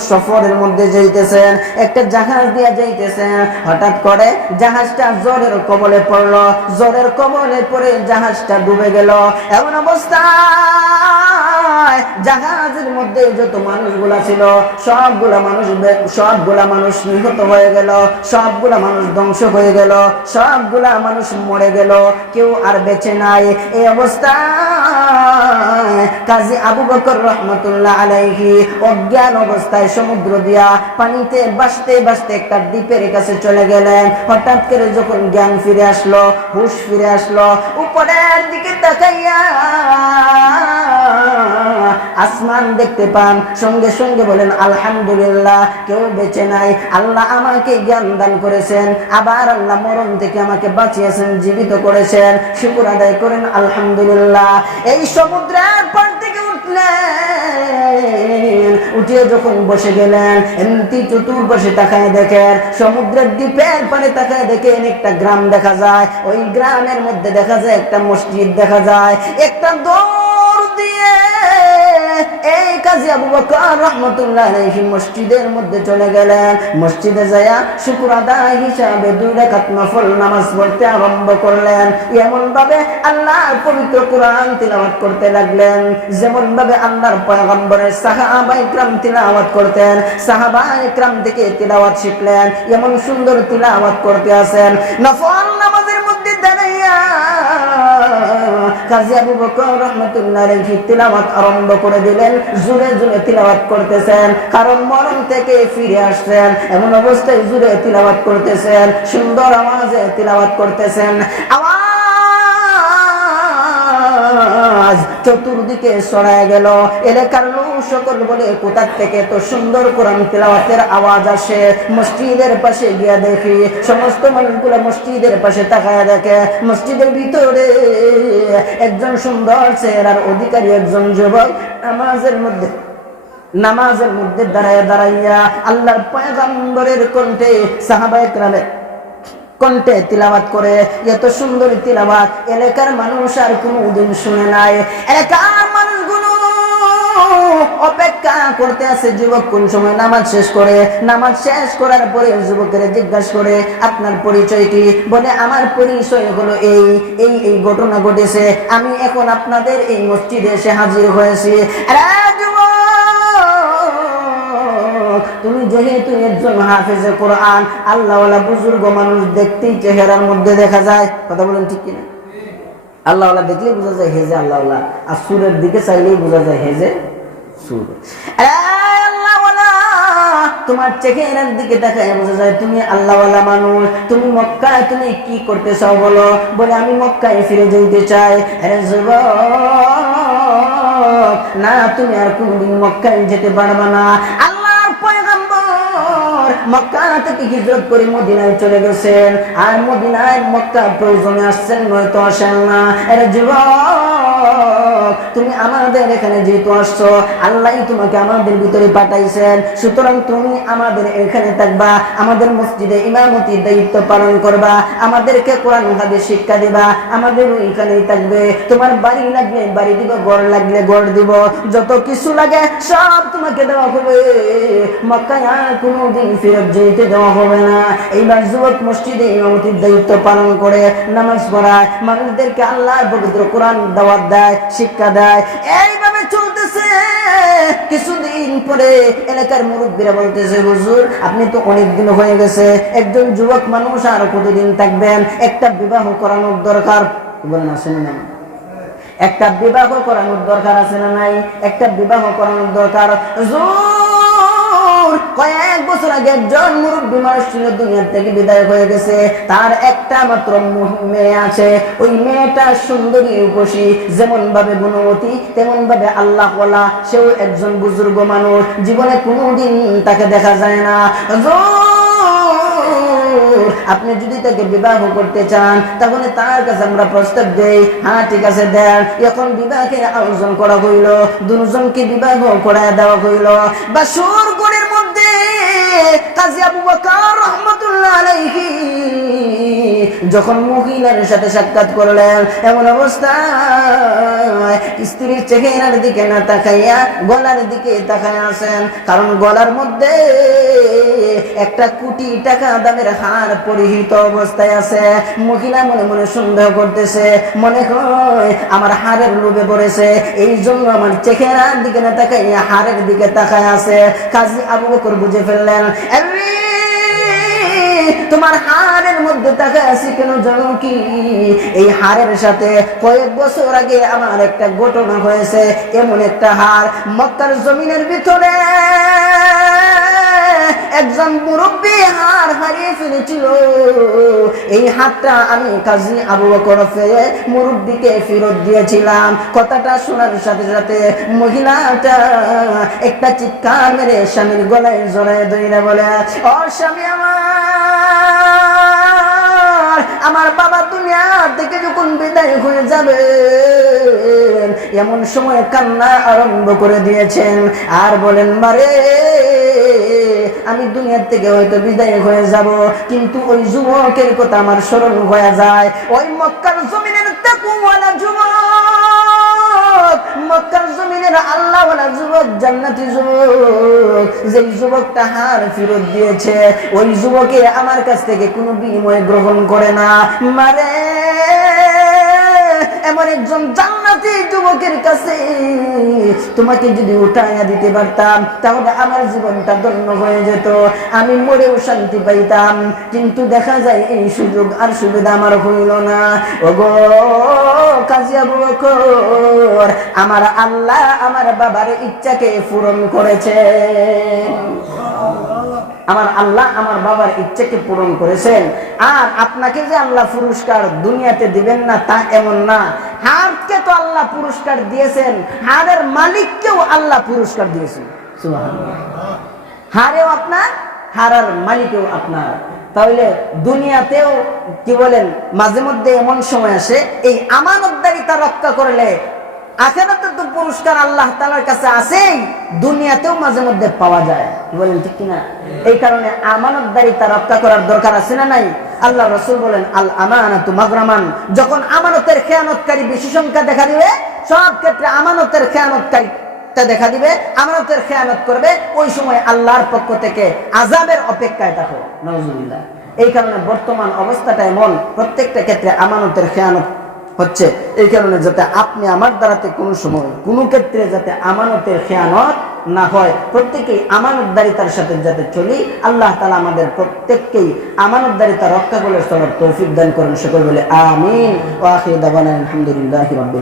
সফরের মধ্যে যাইতেছেন, একটা জাহাজ দিয়া যাইতেছেন। হঠাৎ করে জাহাজটা জ্বরের কবলে পড়লো। জ্বরের কবলে পড়ে জাহাজটা ডুবে গেল। এমন অবস্থা জাহাজের মধ্যে যত মানুষগুলা ছিল সবগুলা মানুষ নিহত হয়ে গেল, সবগুলা মানুষ ধ্বংস হয়ে গেল, সবগুলা মানুষ মরে গেল, কেউ আর বেঁচে নাই। এই অবস্থায় কাজী আবু বকর রাহমাতুল্লাহ আলাইহি অজ্ঞান অবস্থায় সমুদ্র দিয়া পানিতে ভাসতে ভাসতে একটা দ্বীপের কাছে চলে গেলেন। হঠাৎ করে যখন জ্ঞান ফিরে আসলো, হুঁশ ফিরে আসলো, উপরের দিকে তাকাইয়া আসমান দেখতে পান। সঙ্গে সঙ্গে বলেন আলহামদুলিল্লাহ, কেউ বেঁচে নাই, আল্লাহ আমাকে জ্ঞান দান করেছেন, আবার আল্লাহ মরণ থেকে আমাকে বাঁচিয়েছেন, জীবিত করেছেন, শুকর আদায় করেন আলহামদুলিল্লাহ। এই সমুদ্রের পার থেকে উঠলেন, উঠে যখন বসে গেলেন, এমনি চতুর্পাশে তাকায় দেখেন, সমুদ্রের দ্বীপের পারে তাকায় দেখেন একটা গ্রাম দেখা যায়। ওই গ্রামের মধ্যে দেখা যায় একটা মসজিদ দেখা যায়। একটা দৌড় দিয়ে এই কাজী আবু বকর রাহমাতুল্লাহ আলাইহি মসজিদের মধ্যে চলে গেলেন। মসজিদে যায়া শুকর আদায় হিসাবে 2 রাকাত নফল নামাজ পড়তে আরম্ভ করলেন। এমন ভাবে আল্লাহর পবিত্র কোরআন তিলাওয়াত করতে লাগলেন যেমন ভাবে আল্লাহর পয়গম্বরের সাহাবায়ে কিরাম তিলাওয়াত করতেন। সাহাবায়ে কিরাম থেকে তিলাওয়াত শিখলেন। এমন সুন্দর তিলাওয়াত করতে আছেন। নফল নামাজের মধ্যে দাঁড়াইয়া কাজী আবু বকর রাহমাতুল্লাহ আলাইহি তিলাওয়াত আরম্ভ করে দিলেন। জোরে জোরে তিলাওয়াত করতেছেন, কারণ মরণ থেকে ফিরে আসছেন। এমন অবস্থায় জোরে তিলাওয়াত করতেছেন, সুন্দর আওয়াজে তিলাওয়াত করতেছেন। আওয়াজ চতুর্দিকে ছড়ায় গেল। এলাকার লোক সকল বলে কোথা থেকে তো সুন্দর কোরআন তিলাওয়াতের আওয়াজ আসে। মসজিদের পাশে গিয়া দেখি সমস্ত মানুষগুলো মসজিদের পাশে তাকায় দেখে মসজিদের ভিতরে একজন সুন্দর চেহারার অধিকারী একজন যুবক নামাজের মধ্যে দাঁড়াইয়া আল্লাহর পয়গম্বরের কণ্ঠে সাহাবায়ে কেরামের কণ্ঠে তিলাওয়াত করে। এত সুন্দর তিলাওয়াত এলাকার মানুষ আর কোনদিন শুনে নাই। এলাকার মানুষগুলো অপেক্ষা করতে আছে যুবক কোন সময় নামাজ শেষ করে। নামাজ শেষ করার পরে যুবকের জিজ্ঞাসা করে আপনার পরিচয় কি? বলে আমার পরিচয় হলো এই ঘটনা ঘটেছে, আমি এখন আপনাদের এই মসজিদে এসে হাজির হয়েছি। তুমি যেহেতু একজন হাফেজে কোরআন, আল্লাহওয়ালা বুজুর্গ মানুষ, দেখতেই চেহারার মধ্যে দেখা যায়, কথা বলেন ঠিক কিনা? আল্লাহওয়ালা দেখলেই বোঝা যায় হেজে আল্লাহওয়ালা, আর সুরের দিকে চাইলেই বোঝা যায় হেজে সুর। আল্লাহওয়ালা তোমার চেহারার দিকে দেখায় বোঝা যায় তুমি আল্লাহওয়ালা মানুষ। তুমি মক্কায় তুমি কি করতে চাও বলো? বলে আমি মক্কায় ফিরে যেতে চাই। আরে যুবক, না তুমি আর কোনদিন মক্কায় যেতে পারবা না। মক্কা থেকে হিজরত করে মদিনায় চলে গেছেন, আর মদিনায় মক্কা প্রয়োজনে আসছেন, নয়তো আসেন না। এর যুবক, তুমি আমাদের এখানে যেহেতু আসছো, আল্লাহ তোমাকে আমাদের ভিতরে পাঠাইছেন, সুতরাং তুমি আমাদের এখানে থাকবা, আমাদের মসজিদে ইমামতির দায়িত্ব পালন করবা, আমাদেরকে কোরআন হাদিস শিক্ষা দিবা, আমাদের ওইখানেই থাকবে। তোমার বাড়ি লাগলে বাড়ি দিব, ঘর লাগলে ঘর দিব, যত কিছু লাগে সব তোমাকে দেওয়া হবে। মক্কায় আর কোনোদিন ফেরত যেতে দেওয়া হবে না। এইবার যুবক মসজিদে ইমামতির দায়িত্ব পালন করে, নামাজ পড়ায়, মানুষদেরকে আল্লাহর পবিত্র কোরআন দাওয়াত দেয়, শিক্ষা দেয়। এইভাবে চলতেছে। কিছুদিন পরে এলাকার মুরব্বীরা বলতেছে, হুজুর আপনি তো অনেক দিন হয়ে গেছে, একজন যুবক মানুষ আর কতদিন থাকবেন? একটা বিবাহ করানোর দরকার। বলেন আসেন না? একটা বিবাহ করানোর দরকার আছে না নাই? একটা বিবাহ করানোর দরকার। কয়েক বছর আগে একজন মুরব্বী মানুষ ছিল, দুনিয়া থেকে বিদায় হয়ে গেছে। তার একটা মাত্র মেয়ে আছে। ওই মেয়েটা সুন্দরী রূপসী, যেমন ভাবে গুণবতী তেমন ভাবে আল্লাহ ওয়ালা। সেও একজন বুজুর্গ মানুষ, জীবনে কোনোদিন তাকে দেখা যায় না। আপনি যদি তাকে বিবাহ করতে চান তাহলে তার কাছে আমরা প্রস্তাব দেই, হ্যাঁ ঠিক আছে দেন। এখন বিবাহের আয়োজন করা হইল, দুজনকে বিবাহ করায় দেওয়া হইল। বাসর ঘরের মধ্যে কাজী আবু বকর রহমাতুল্লাহ আলাইহি যখন মহিলার সাথে সাক্ষাৎ করলেন, এমন অবস্থায় স্ত্রীর চেহারার দিকে না তাকাইয়া গলার দিকে তাকায় আছেন। কারণ গলার মধ্যে একটা কোটি টাকা দামের হার পরিহিত অবস্থায় আছে। মহিলা মনে মনে সন্দেহ করতেছে, মনে হয় আমার হারের লোভে পড়েছে, এই জন্য আমার চেহারার দিকে না তাকাইয়া হারের দিকে তাকায় আছে। কাজী আবু বকর বুঝে ফেললেন, তোমার হারের মধ্যে তাকায় আছি কেন জানো কি? এই হারের সাথে কয়েক বছর আগে আমার একটা ঘটনা হয়েছে। এমন একটা হার মক্কার জমিনের ভিতরে একজন মুরব্বী হার হারিয়ে ফেলেছিল। এই হাতটা আমি কাজী আবু বকর মুরব্বীকে ফেরত দিয়েছিলাম। কথাটা শোনার সাথে সাথে মহিলাটা একটা চিৎকার মেরে স্বামীর গলায় জড়ায় ধরে বলে, ও স্বামী আমার বাবা দুনিয়া থেকে যখন বিদায় হয়ে যাবে এমন সময় কান্না আরম্ভ করে দিয়েছেন। আর বলেন, মারে আমি দুনিয়া থেকে হয়তো বিদায় হয়ে যাব, কিন্তু ওই যুবকের কথা আমার স্মরণ হয়ে যায়। ওই মক্কার জমিনের তাকওয়ালা যুবক, মক্কার জমিনের আল্লাহওয়ালা যুবক, জান্নাতি যুবক, যেই যুবকটা হার ফেরত দিয়েছে ওই যুবকে আমার কাছ থেকে কোনো বিনিময় গ্রহণ করে না। মারে এমন একজন জান্নাতি যুবকের কাছে তোমাকে যদি উঠাইয়া দিতে পারতাম তাহলে আমার জীবনটা ধন্য হয়ে যেত, আমি মরেও শান্তি পাইতাম। কিন্তু দেখা যায় এই সুযোগ আর সুবিধা আমার হইল না। ওগো কাজী আবু বকর, আমার আল্লাহ আমার বাবার ইচ্ছাকে পূরণ করেছে। আমার আল্লাহ আমার বাবার ইচ্ছাকে পূরণ করেছেন। আর আপনাকে যে আল্লাহ পুরস্কার দুনিয়াতে দিবেন না তা এমন না। হারকে তো আল্লাহ পুরস্কার দিয়েছেন, হারের মালিককেও আল্লাহ পুরস্কার দিয়েছেন। সুবহানাল্লাহ। হারেও আপনার, হারার মালিকও আপনার। তাহলে দুনিয়াতেও কি বলেন, মাঝে মধ্যে এমন সময় আসে এই আমানতদারিতা রক্ষা করলে আখিরাতে তো পুরস্কার আল্লাহ তাআলার কাছে আছেই, দুনিয়াতেও মাঝে মধ্যে পাওয়া যায়। কি বলেন ঠিক কিনা? এই কারণে আমানতদারিতা রক্ষা করার দরকার আছে না নাই? আল্লাহ রাসূল বলেন, আল আমানাতু মাগরামান। যখন আমানতের খেয়ানতকারী বেশি সংখ্যা দেখা দিবে, সব ক্ষেত্রে আমানতের খেয়ানতকারী দেখা দিবে, আমানতের খেয়ানত করবে, ওই সময় আল্লাহর পক্ষ থেকে আযাবের অপেক্ষায় থাকো। নাউজুবিল্লাহ। এই কারণে বর্তমান অবস্থাটা এমন, প্রত্যেকটা ক্ষেত্রে আমানতের খেয়ানত হচ্ছে। এই কারণে যাতে আপনি আমার দ্বারাতে কোনো সময় কোনো ক্ষেত্রে যাতে আমানতের খেয়ানত না হয়, প্রত্যেকেই আমানতদারিতার সাথে যাতে চলি, আল্লাহ তাআলা আমাদের প্রত্যেককেই আমানতদারিতা রক্ষা করে চলার তৌফিক দান করেন। সকল বলে আমিন। ওয়া আখিরু দাওয়ানা আলহামদুলিল্লাহি রাব্বিল